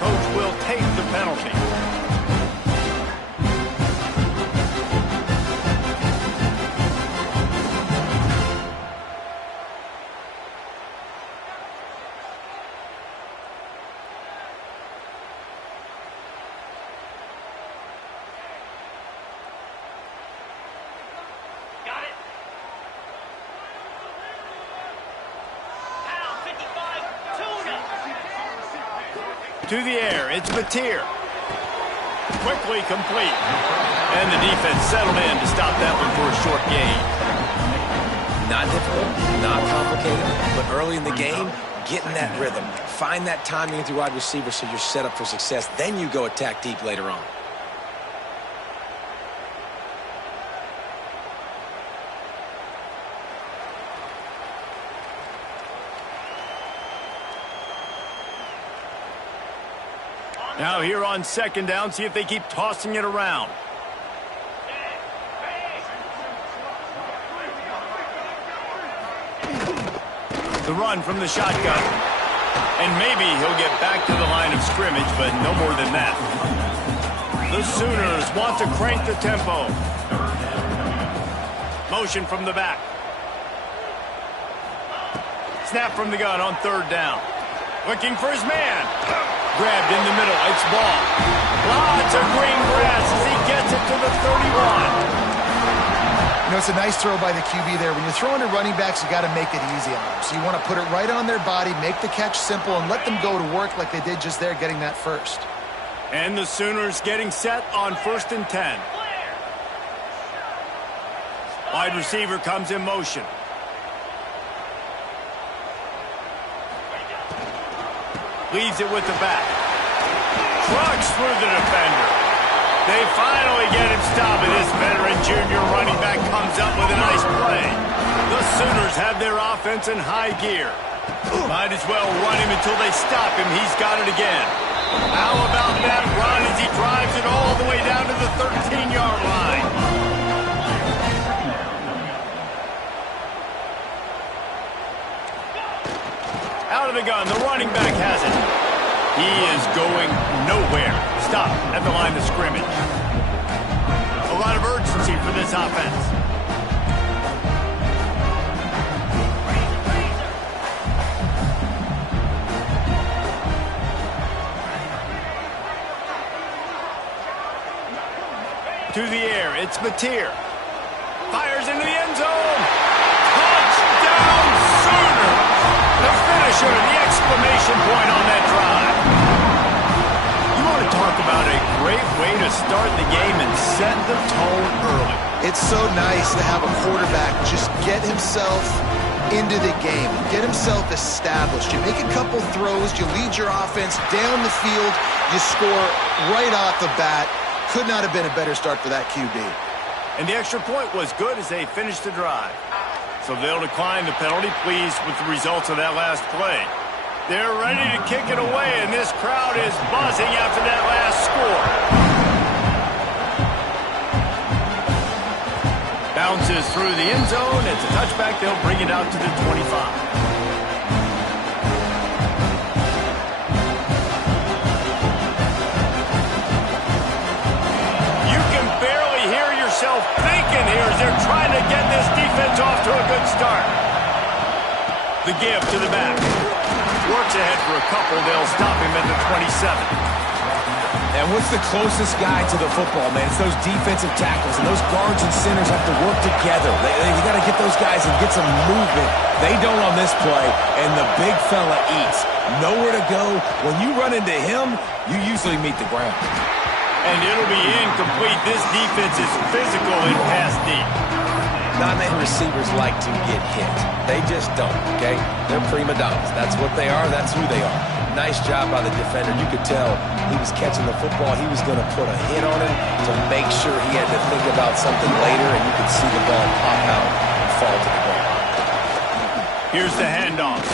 coach will take the penalty. To the air, it's Mateer. Quickly complete. And the defense settled in to stop that one for a short gain. Not difficult, not complicated, but early in the game, getting that rhythm. Find that timing with your wide receiver so you're set up for success. Then you go attack deep later on. Now here on second down, see if they keep tossing it around. The run from the shotgun. And maybe he'll get back to the line of scrimmage, but no more than that. The Sooners want to crank the tempo. Motion from the back. Snap from the gun on third down. Looking for his man. Grabbed in the middle. It's ball. Lots of green grass as he gets it to the 31. You know, it's a nice throw by the QB there. When you're throwing to running backs, you got to make it easy on them. So you want to put it right on their body, make the catch simple, and let them go to work like they did just there, getting that first. And the Sooners getting set on 1st and 10. Wide receiver comes in motion. Leaves it with the back. Trucks through the defender. They finally get him stopped, and this veteran junior running back comes up with a nice play. The Sooners have their offense in high gear. Might as well run him until they stop him. He's got it again. How about that run as he drives it all the way down to the 13-yard line? Out of the gun, the running back has it. He is going nowhere. Stop at the line of scrimmage. A lot of urgency for this offense. To the air, it's Mateer. Fires into the end zone. Touchdown, Sooners! The finisher, the exclamation point on that drive. You want to talk about a great way to start the game and set the tone early. It's so nice to have a quarterback just get himself into the game, get himself established. You make a couple throws, you lead your offense down the field, you score right off the bat. Could not have been a better start for that QB. And the extra point was good as they finished the drive. So they'll decline the penalty, pleased with the results of that last play. They're ready to kick it away, and this crowd is buzzing after that last score. Bounces through the end zone. It's a touchback. They'll bring it out to the 25. Thinking here as they're trying to get this defense off to a good start. The give to the back. Works ahead for a couple. They'll stop him at the 27. And what's the closest guy to the football, man? It's those defensive tackles, and those guards and centers have to work together. You got to get those guys and get some movement. They don't on this play, and the big fella eats. Nowhere to go. When you run into him, you usually meet the ground. And it'll be incomplete. This defense is physical and pass deep. Not many receivers like to get hit. They just don't, okay? They're prima donnas. That's what they are. That's who they are. Nice job by the defender. You could tell he was catching the football. He was going to put a hit on him to make sure he had to think about something later, and you could see the ball pop out and fall to the ground. Here's the handoff.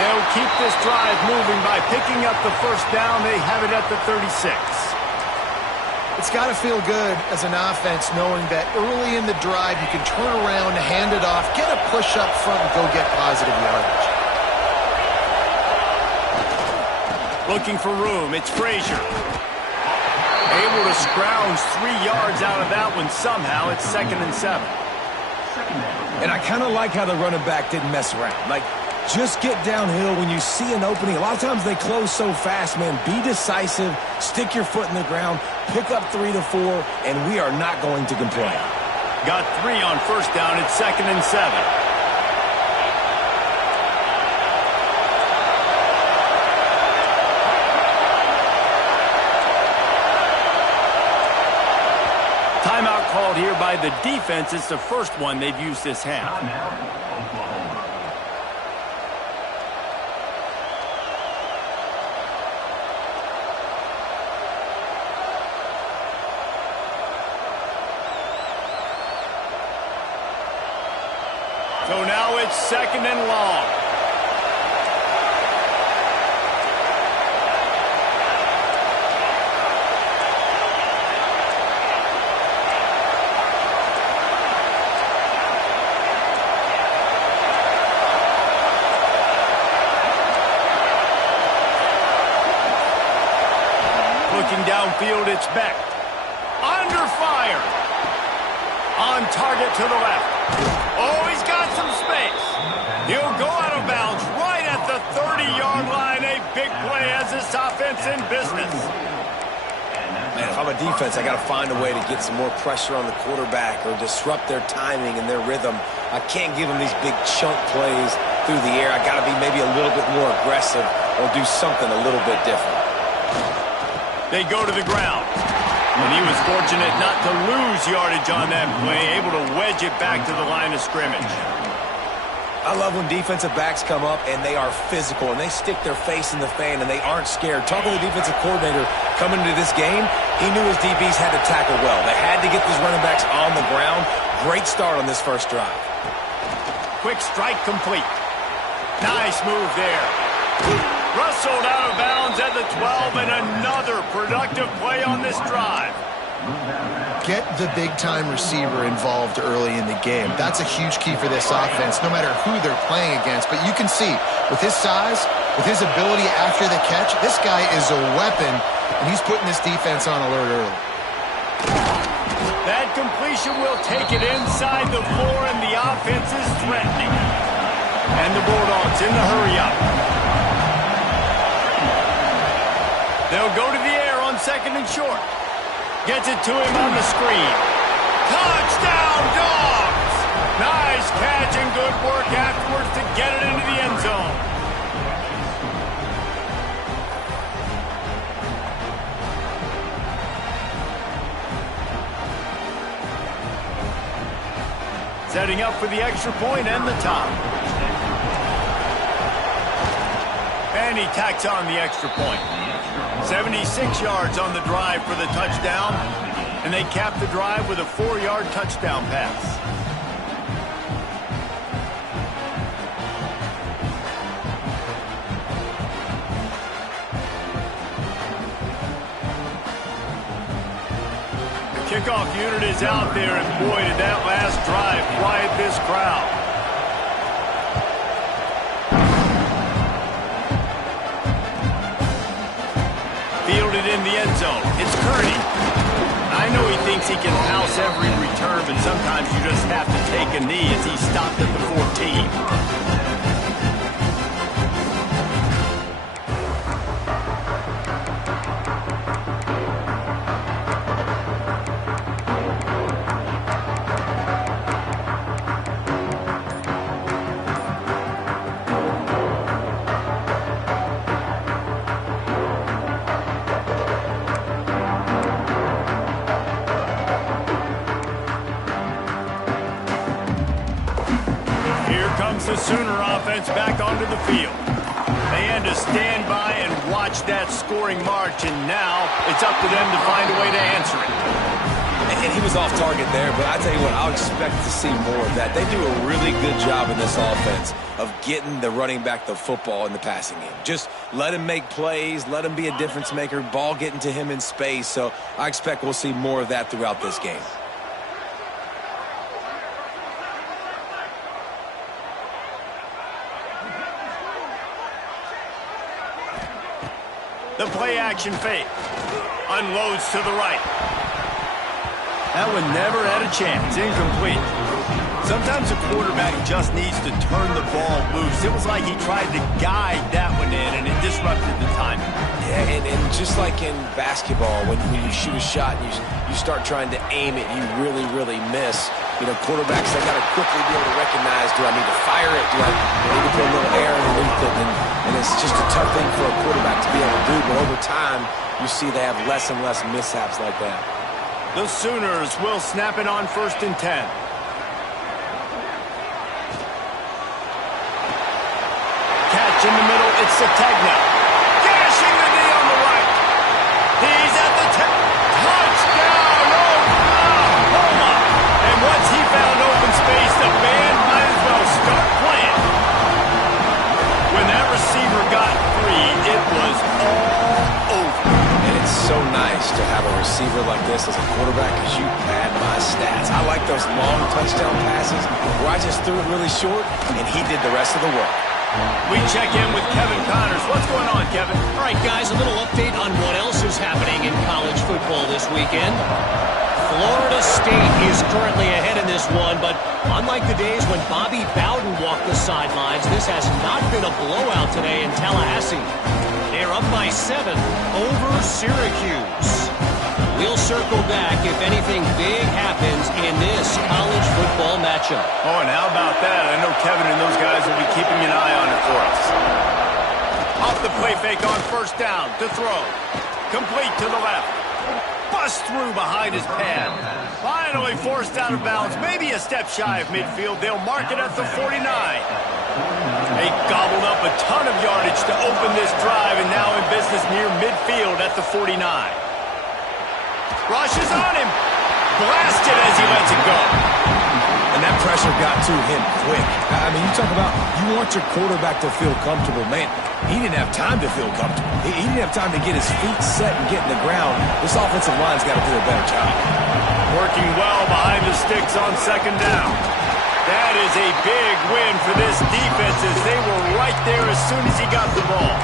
They'll keep this drive moving by picking up the first down. They have it at the 36. It's got to feel good as an offense knowing that early in the drive you can turn around, hand it off, get a push up front, and go get positive yardage. Looking for room. It's Frazier. Able to scrounge 3 yards out of that one somehow. It's 2nd and 7. And I kind of like how the running back didn't mess around. Like, just get downhill when you see an opening. A lot of times they close so fast, man. Be decisive. Stick your foot in the ground. Pick up 3 to 4, and we are not going to complain. Got 3 on 1st down. It's 2nd and 7. Timeout called here by the defense. It's the first one they've used this half. So now it's 2nd and long. Looking downfield, it's Beck. Under fire. On target to the left. Oh, he's got some space. He'll go out of bounds right at the 30-yard line. A big play as this offense in business. Man, if I'm a defense, I got to find a way to get some more pressure on the quarterback or disrupt their timing and their rhythm. I can't give them these big chunk plays through the air. I got to be maybe a little bit more aggressive or do something a little bit different. They go to the ground. And he was fortunate not to lose yardage on that play, able to wedge it back to the line of scrimmage. I love when defensive backs come up and they are physical and they stick their face in the fan and they aren't scared. Talking to the defensive coordinator coming into this game, he knew his DBs had to tackle well. They had to get these running backs on the ground. Great start on this first drive. Quick strike complete. Nice move there. Rustled out of bounds at the 12, and another productive play on this drive. Get the big-time receiver involved early in the game. That's a huge key for this offense, no matter who they're playing against. But you can see, with his size, with his ability after the catch, this guy is a weapon, and he's putting this defense on alert early. That completion will take it inside the 4, and the offense is threatening. And the Bulldogs in the hurry-up. They'll go to the air on 2nd and short. Gets it to him on the screen. Touchdown, Dogs! Nice catch and good work afterwards to get it into the end zone. Setting up for the extra point and the top. And he tacks on the extra point. 76 yards on the drive for the touchdown, and they cap the drive with a 4-yard touchdown pass. The kickoff unit is out there, and boy, did that last drive quiet this crowd. Fielded in the end zone. It's Kearney. I know he thinks he can house every return, but sometimes you just have to take a knee as he stopped at the 14. The Sooner offense back onto the field. They had to stand by and watch that scoring march, and now it's up to them to find a way to answer it. And he was off target there, but I tell you what, I'll expect to see more of that. They do a really good job in this offense of getting the running back the football in the passing game. Just let him make plays, let him be a difference maker, ball getting to him in space. So I expect we'll see more of that throughout this game. The play action fake. Unloads to the right. That one never had a chance. Incomplete. Sometimes a quarterback just needs to turn the ball loose. It was like he tried to guide that one in, and it disrupted the timing. Yeah, and just like in basketball, when you shoot a shot and you start trying to aim it, you really, really miss. You know, quarterbacks, they got to quickly be able to recognize, do I need to fire it? Do I need to put a little air underneath it? And it's just a tough thing for a quarterback to be able to do. But over time, you see they have less and less mishaps like that. The Sooners will snap it on 1st and 10. Catch in the middle, it's Sategna. Gashing the knee on the right. He's at the touchdown, Oklahoma. And once he found open space, the band might as well start playing. When that receiver got free, it was all over. And it's so nice to have a receiver like this as a quarterback because you pad my stats. I like those long touchdown passes where I just threw it really short and he did the rest of the work. We check in with Kevin Connors. What's going on, Kevin? All right, guys, a little update on what else is happening in college football this weekend. Florida State is currently ahead in this one, but unlike the days when Bobby Bowden walked the sidelines, this has not been a blowout today in Tallahassee. They're up by 7 over Syracuse. We'll circle back if anything big happens in this college football matchup. Oh, and how about that? I know Kevin and those guys will be keeping an eye on it for us. Off the play fake on 1st down to throw. Complete to the left. Bust through behind his pad. Finally forced out of bounds. Maybe a step shy of midfield. They'll mark it at the 49. They gobbled up a ton of yardage to open this drive and now in business near midfield at the 49. Rushes on him. Blasted as he lets it go. And that pressure got to him quick. I mean, you talk about you want your quarterback to feel comfortable. Man, he didn't have time to feel comfortable. He didn't have time to get his feet set and get in the ground. This offensive line's got to do a better job. Working well behind the sticks on 2nd down. That is a big win for this defense as they were right there as soon as he got the ball.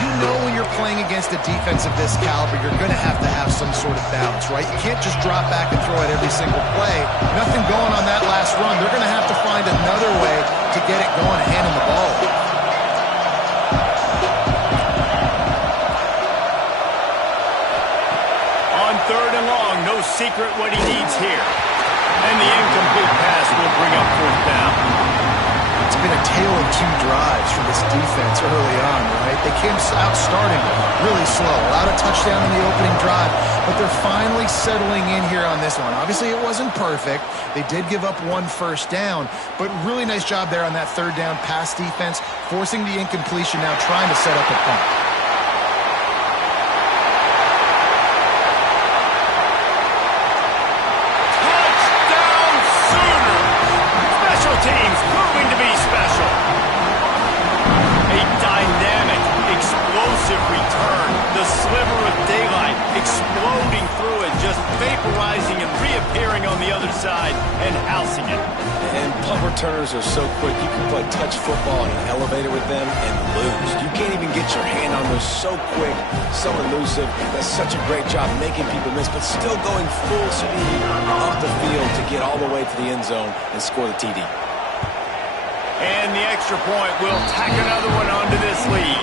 You know when you're playing against a defense of this caliber, you're going to have some sort of balance, right? You can't just drop back and throw it every single play. Nothing going on that last run. They're going to have to find another way to get it going and hand him the ball. On 3rd and long, no secret what he needs here. And the incomplete pass will bring up 4th down. It's been a tale of 2 drives from this defense early on, right? They came out starting really slow. Allowed a touchdown in the opening drive, but they're finally settling in here on this one. Obviously, it wasn't perfect. They did give up 1 first down, but really nice job there on that 3rd down pass defense, forcing the incompletion, now trying to set up a punt. Teams proving to be special. A dynamic, explosive return. The sliver of daylight exploding through it, just vaporizing and reappearing on the other side and housing it. And punt returners are so quick. You can play touch football in an elevator with them and lose. You can't even get your hand on those so quick, so elusive. That's such a great job making people miss, but still going full speed up the field to get all the way to the end zone and score the TD. And the extra point will tack another one onto this lead.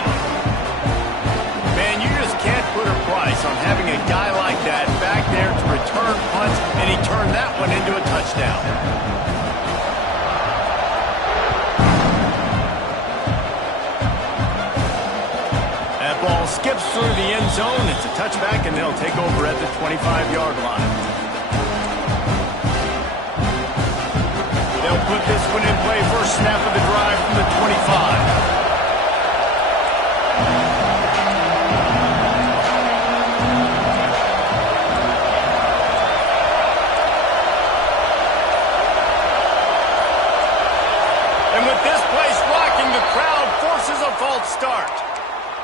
Man, you just can't put a price on having a guy like that back there to return punts, and he turned that one into a touchdown. That ball skips through the end zone. It's a touchback, and they'll take over at the 25-yard line. They'll put this one in play. First snap of the drive from the 25. And with this place rocking, the crowd forces a false start.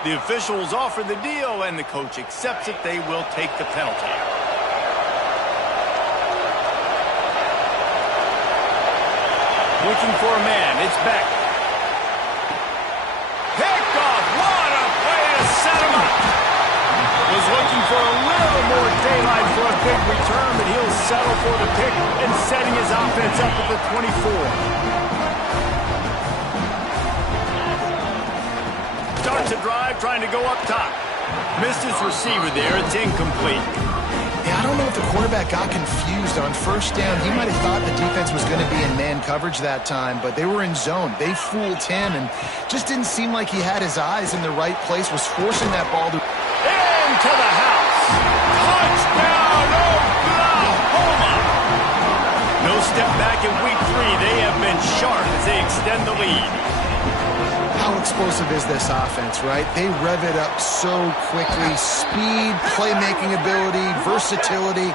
The officials offer the deal, and the coach accepts it. They will take the penalty. Looking for a man. It's Beck. Picked off. What a play to set him settle for the pick and setting his offense up at the 24. Starts a drive trying to go up top. Missed his receiver there. It's incomplete. Yeah, I don't know if the quarterback got confused on first down. He might have thought the defense was going to be in man coverage that time, but they were in zone. They fooled him and just didn't seem like he had his eyes in the right place, was forcing that ball to... Into the house. Touchdown, Oklahoma. No step back in week 3. They have been sharp as they extend the lead. How explosive is this offense, right? They rev it up so quickly. Speed, playmaking ability, versatility.